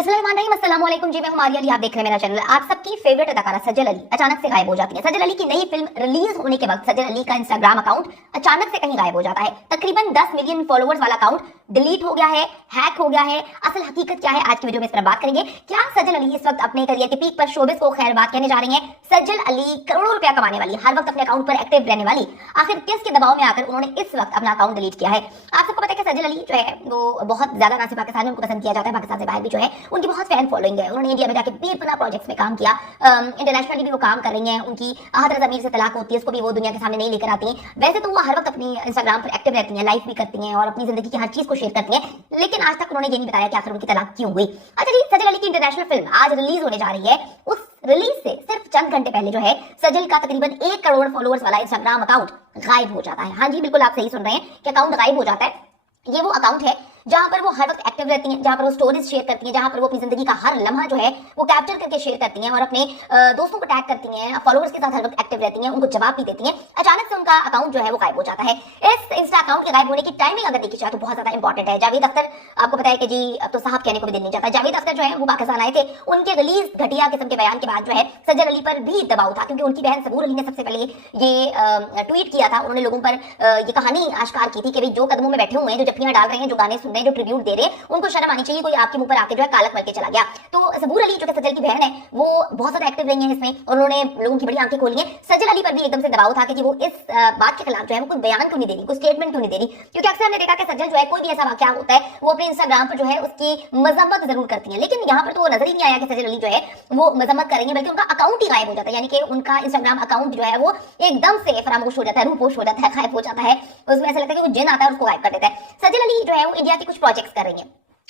बिस्मिल्लाहिर्रहमानिर्रहीम, अस्सलाम वालेकुम जी, मैं हूं मारिया अली, आप देख रहे हैं मेरा चैनल। आप सबकी फेवरेट अदाकारा सज्जल अली अचानक से गायब हो जाती है। सज्जल अली की नई फिल्म रिलीज होने के वक्त सज्जल अली का इंस्टाग्राम अकाउंट अचानक से कहीं गायब हो जाता है। तकरीबन 10 मिलियन फॉलोअर्स वाला अकाउंट डिलीट हो गया है, हैक हो गया है। असल हकीकत क्या है आज की वीडियो में इस पर बात करेंगे। क्या सज्जल अली इस वक्त अपने करियर के पीक पर शोबिस को खैर बात कहने जा रही है? सज्जल अली करोड़ों रुपया कमाने वाली, हर वक्त अपने अकाउंट पर एक्टिव रहने वाली, आखिर किसके दबाव में आकर उन्होंने इस वक्त अपना अकाउंट डिलीट किया है? आप सबको पता है कि सज्जल अली जो है वो बहुत ज्यादा ना सिर्फ पाकिस्तान में उनको पसंद किया जाता है, पाकिस्तान से बाहर भी जो है उनकी बहुत फैन फॉलोइंग है। उन्होंने इंडिया में जाके बेपनाह प्रोजेक्ट्स में काम किया, इंटरनेशनली भी वो काम कर रही हैं। उनकी हजरत अमीर से तलाक होती है, उसको भी वो दुनिया के सामने नहीं लेकर आती हैं। वैसे तो वो हर वक्त अपनी इंस्टाग्राम पर एक्टिव रहती हैं, लाइफ भी करती हैं और अपनी जिंदगी की हर चीज को शेयर करती हैं, लेकिन आज तक उन्होंने ये नहीं बताया कि आखिर उनकी तलाक क्यों हुई। अच्छा जी, सज्जल अली की इंटरनेशनल फिल्म आज रिलीज होने जा रही है। उस रिलीज से सिर्फ चंद घंटे पहले जो है सज्जल का तकरीबन 1 करोड़ फॉलोअर्स वाला इंस्टाग्राम अकाउंट गायब हो जाता है। हाँ जी, बिल्कुल आप सही सुन रहे हैं कि अकाउंट गायब हो जाता है। ये वो अकाउंट है जहां पर वो हर वक्त एक्टिव रहती हैं, जहां पर वो स्टोरीज शेयर करती हैं, जहां पर वो अपनी जिंदगी का हर लम्हा जो है वो कैप्चर करके शेयर करती हैं और अपने दोस्तों को टैग करती हैं, फॉलोअर्स के साथ हर वक्त एक्टिव रहती हैं, उनको जवाब भी देती हैं। अचानक से उनका अकाउंट जो है वो गायब हो जाता है। इस इंस्टा अकाउंट के गायब होने की टाइमिंग अगर देखी जाए तो बहुत ज्यादा इंपॉर्टेंट है। जावेद अख्तर, आपको पता है कि जी अब तो साहब कहने को भी दिल नहीं चाहता, जावेद अख्तर जो है वो पाकिस्तान आए थे। उनके गलीज घटिया किस्म के बयान के बाद जो है सज्जल अली पर भी दबाव था, क्योंकि उनकी बहन सबूर अली ने सबसे पहले ये ट्वीट किया था। उन्होंने लोगों पर ये कहानी आश्कार की थी कि भाई जो कदमों में बैठे हुए हैं, जो जफ्फियां डाल रहे हैं, जो गाने सुन रहे हैं, जो ट्रिब्यूट दे रहे हैं, उनको शर्म आनी चाहिए। कोई आपके मुंह पर आके जो है कालक मल के चला गया। तो सबूर अली जो कि सज्जल की बहन है वो बहुत ज्यादा एक्टिव रही है इसमें, उन्होंने लोगों की बड़ी आंखें खोली हैं। सज्जल अली पर भी एकदम से दबाव था कि वो इस बात के खिलाफ जो है वो कोई बयान क्यों नहीं दे रही, कोई स्टेटमेंट क्यों नहीं दे रही, क्योंकि अक्सर हमने देखा कि सज्जल जो है कोई भी ऐसा वाकया होता है वो अपने इंस्टाग्राम पर जो है उसकी मजम्मत जरूर करती है, लेकिन यहाँ पर तो नजर ही नहीं आया कि सज्जल अली जो है वो मजम्मत करेंगे, बल्कि उनका अकाउंट ही गायब हो जाता है। यानी कि उनका इंस्टाग्राम अकाउंट जो है वो एकदम से फरामोश हो जाता है, रूपोश हो जाता है, गायब हो जाता है। उसमें ऐसा लगता है कि वो जिन आता है उसको गायब कर देता है। सज्जल अली जो है वो इंडिया के कुछ प्रोजेक्ट्स कर रही है,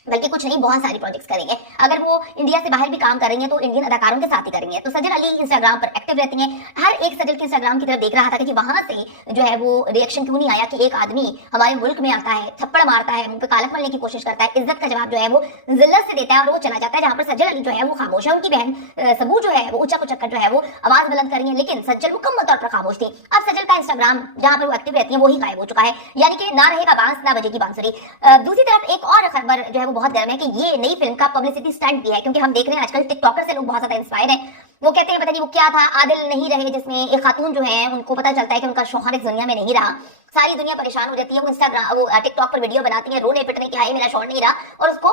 बल्कि कुछ नहीं बहुत सारी प्रोजेक्ट्स करेंगे। अगर वो इंडिया से बाहर भी काम कर रही हैं तो इंडियन अदाकारों के साथ ही करेंगे। तो सज्जल अली इंस्टाग्राम पर एक्टिव रहती हैं। हर एक सज्जल के इंस्टाग्राम की तरफ देख रहा था कि वहां से जो है वो रिएक्शन क्यों नहीं आया कि एक आदमी हमारे मुल्क में आता है, थप्पड़ मारता है, मुंह पे कालक मलने की कोशिश करता है, इज्जत का जवाब जो है वो जिल्लत से देता है और वो चला जाता है जहां पर सज्जल अली जो है वो खामोश है। उनकी बहन सबूर जो है वो ऊंचा कुचक कर जो है वो आवाज बुलंद कर रही है, लेकिन सज्जल मुकम्मल तौर पर खामोश थी। अब सज्जल का इंस्टाग्राम जहां पर वो एक्टिव रहती है वही गायब हो चुका है, यानी कि ना रहेगा बांस ना बजेगी बांसुरी। दूसरी तरफ एक और खबर जो है वो बहुत गर्म है कि ये नई फिल्म का पब्लिसिटी स्टंट भी है, क्योंकि हम देख रहे हैं आजकल टिकटॉकर से लोग बहुत ज्यादा इंस्पायर हैं। वो कहते हैं पता नहीं वो क्या था, आदिल नहीं रहे, जिसमें एक खातून जो है उनको पता चलता है कि उनका शौहर इस दुनिया में नहीं रहा, सारी दुनिया परेशान हो जाती है। वो इंस्टाग्राम वो टिकटॉक पर वीडियो बनाती है रोने पिटने की, हाय मेरा शौहर नहीं रहा, और उसको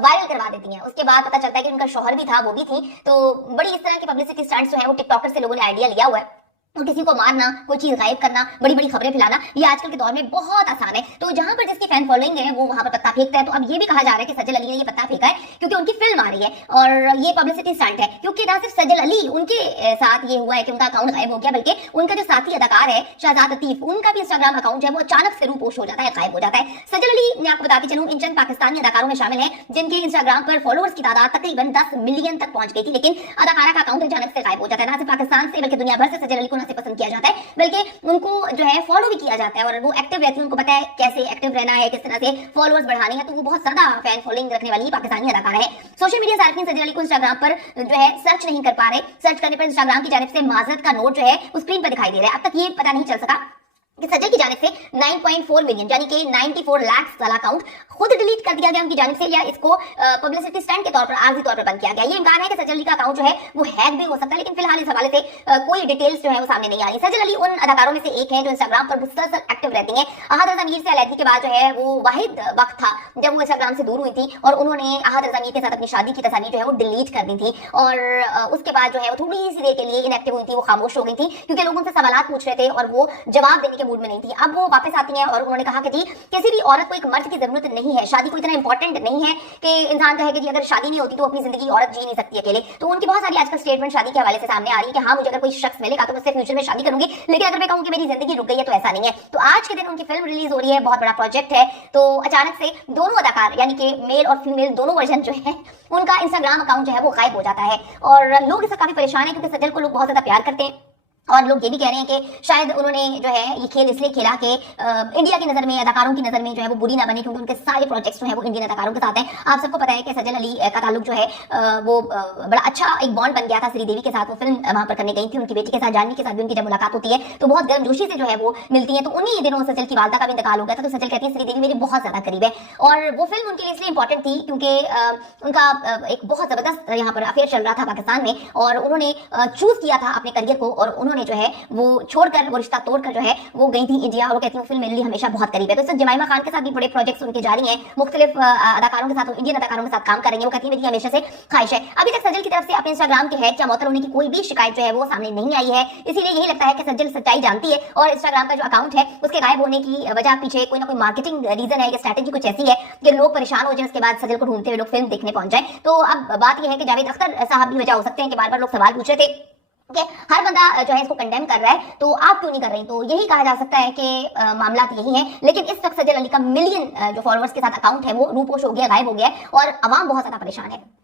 वायरल करवा देती हैं। उसके बाद पता चलता है कि उनका शौहर भी था, वो भी थी। तो बड़ी इस तरह की पब्लिसिटी स्टंट्स जो है वो टिकटॉकर से लोगों ने आइडिया लिया हुआ है। तो किसी को मारना, कोई चीज गायब करना, बड़ी बड़ी खबरें फैलाना, ये आजकल के दौर में बहुत आसान है। तो जहां पर जिसकी फैन फॉलोइंग है वो वहां पर पत्ता फेंकता है। तो अब ये भी कहा जा रहा है कि सज्जल अली ने ये पत्ता फेंका है क्योंकि उनकी फिल्म आ रही है और ये पब्लिसिटी स्टंट है। क्योंकि ना सिर्फ सज्जल अली उनके साथ ये हुआ है कि उनका अकाउंट गायब हो गया, बल्कि उनका जो साथी अदाकार है शहजाद लतीफ, उनका भी इंस्टाग्राम अकाउंट है वो अचानक से रूपोश हो जाता है, गायब हो जाता है। सज्जल अली मैं आपको बताती चलूं इन चंद पाकिस्तानी अदाकारों में शामिल है जिनके इंस्टाग्राम पर फॉलोअर्स की तादाद तकरीबन 10 मिलियन तक पहुंच गई थी, लेकिन अदाकारा का अकाउंट अचानक से गायब हो जाता है। ना सिर्फ पाकिस्तान से बल्कि दुनिया भर से सज्जल अली को ना सिर्फ पसंद किया जाता है बल्कि उनको जो है फॉलो भी किया जाता है और वो एक्टिव रहती है। उनको पता है कैसे एक्टिव रहना है, किस तरह से फॉलोअर्स बढ़ाने हैं। तो वो बहुत ज्यादा फैन फॉलोइंग रखने वाली पाकिस्तानी अदाकारा है। सोशल मीडिया सार्फिन सज्जल अली को इंस्टाग्राम पर जो है सर्च नहीं कर पा रहे। सर्च करने पर इंस्टाग्राम की जानिब से माजरत का नोट जो है वो स्क्रीन पर दिखाई दे रहा है। अब तक ये पता नहीं चल सका कि सज्जल की जानिब से 9.4 मिलियन यानी कि 94 लाख वाला अकाउंट खुद डिलीट कर दिया गया उनकी जानिब से, या इसको पब्लिसिटी स्टंट के तौर पर आर्जी तौर पर बंद किया गया। ये इम्कान है कि सज्जल अली का अकाउंट जो है वो हैक भी हो सकता है, लेकिन फिलहाल इस हवाले से कोई डिटेल्स जो है वो सामने नहीं आ रही। सज्जल अली उन अदाकारों में से एक है जो इंस्टाग्राम पर मुसलसल एक्टिव रहती हैं। हजरत अमीर से अलैदगी के बाद जो है वो वाहिद वक्त था जब वो इंस्टाग्राम से दूर हुई थी और उन्होंने हजरत अमीर के साथ अपनी शादी की तस्वीर जो है वो डिलीट कर दी थी और उसके बाद जो है वो थोड़ी सी देर के लिए इनएक्टिव हुई थी, वो खामोश हो गई थी क्योंकि लोग उनसे सवाल पूछ रहे थे और वो जवाब देने के मूड में नहीं थी। अब वो वापस आती हैं और उन्होंने कहा कि जी किसी भी औरत को एक मर्द की जरूरत नहीं है, शादी को इतना इंपॉर्टेंट नहीं है कि इंसान कहे कि जी अगर शादी नहीं होती तो अपनी जिंदगी औरत जी नहीं सकती अकेले। तो उनकी बहुत सारी आजकल स्टेटमेंट शादी के हवाले से सामने आ रही है कि हाँ मुझे अगर कोई शख्स मिलेगा तो उससे फ्यूचर में शादी करूंगी, लेकिन अगर मैं कहूँ कि मेरी जिंदगी रुक गई है तो ऐसा नहीं है। तो आज के दिन उनकी फिल्म रिलीज हो रही है, बहुत बड़ा प्रोजेक्ट है। तो अचानक से दोनों अदाकार यानी कि मेल और फीमेल दोनों वर्जन जो है उनका इंस्टाग्राम अकाउंट जो है वो गायब हो जाता है और लोग इससे काफी परेशान है क्योंकि सज्जल को लोग बहुत ज्यादा प्यार करते हैं। और लोग ये भी कह रहे हैं कि शायद उन्होंने जो है ये खेल इसलिए खेला कि इंडिया की नज़र में, अदाकारों की नज़र में जो है वो बुरी ना बने, क्योंकि उनके सारे प्रोजेक्ट्स जो है वो इंडियन अदाकारों के साथ हैं। आप सबको पता है कि सजल अली का ताल्लुक जो है वो बड़ा अच्छा एक बॉन्ड बन गया था श्रीदेवी के साथ। वो फिल्म वहां पर करने गई थी उनकी बेटी के साथ, जानवी के साथ भी उनकी जब मुलाकात होती है तो बहुत गर्मजोशी से जो है वो मिलती है। तो उन्हीं दिनों सजल की वालदा का भी इंतकाल हो गया था। तो सजल कहती है श्रीदेवी मेरी बहुत ज्यादा करीब है, और वो फिल्म उनके लिए इसलिए इंपॉर्टेंट थी क्योंकि उनका एक बहुत जबरदस्त यहाँ पर अफेयर चल रहा था पाकिस्तान में, और उन्होंने चूज किया था अपने करियर को, और उन्होंने जो है वो छोड़कर, वो रिश्ता तोड़कर जो है वो गई थी इंडिया। और वो कहती है फिल्म मेरे लिए हमेशा बहुत करीब है। तो इससे जमाइमा खान के साथ भी बड़े प्रोजेक्ट्स उनके जारी हैं, मुख्तलिफ अदाकारों के साथ, इंडियन अदाकारों के साथ काम कर रही है। वो कहती है मेरी हमेशा से ख्वाहिश है। अभी तक सजल की तरफ से अपने इंस्टाग्राम के हेड या मौतल होने की कोई भी शिकायत जो है वो सामने नहीं आई है, इसीलिए यही लगता है कि सजल सच्चाई जानती है, और इंस्टाग्राम का जो अकाउंट है उसके गायब होने की वजह पीछे कोई ना कोई मार्केटिंग रीजन है, या स्ट्रैटेजी कुछ ऐसी है कि लोग परेशान हो जाए, उसके बाद सजल को ढूंढते हुए लोग फिल्म देखने पहुंच जाए। तो अब बात यह है कि जावेद अख्तर साहब भी वजह हो सकते हैं कि बार बार लोग सवाल पूछ रहे थे कि हर बंदा जो है इसको कंडेम कर रहा है तो आप क्यों नहीं कर रही। तो यही कहा जा सकता है कि मामला यही है। लेकिन इस वक्त सजल अली का मिलियन जो फॉलोअर्स के साथ अकाउंट है वो रूपोश हो गया, गायब हो गया, और अवाम बहुत ज्यादा परेशान है।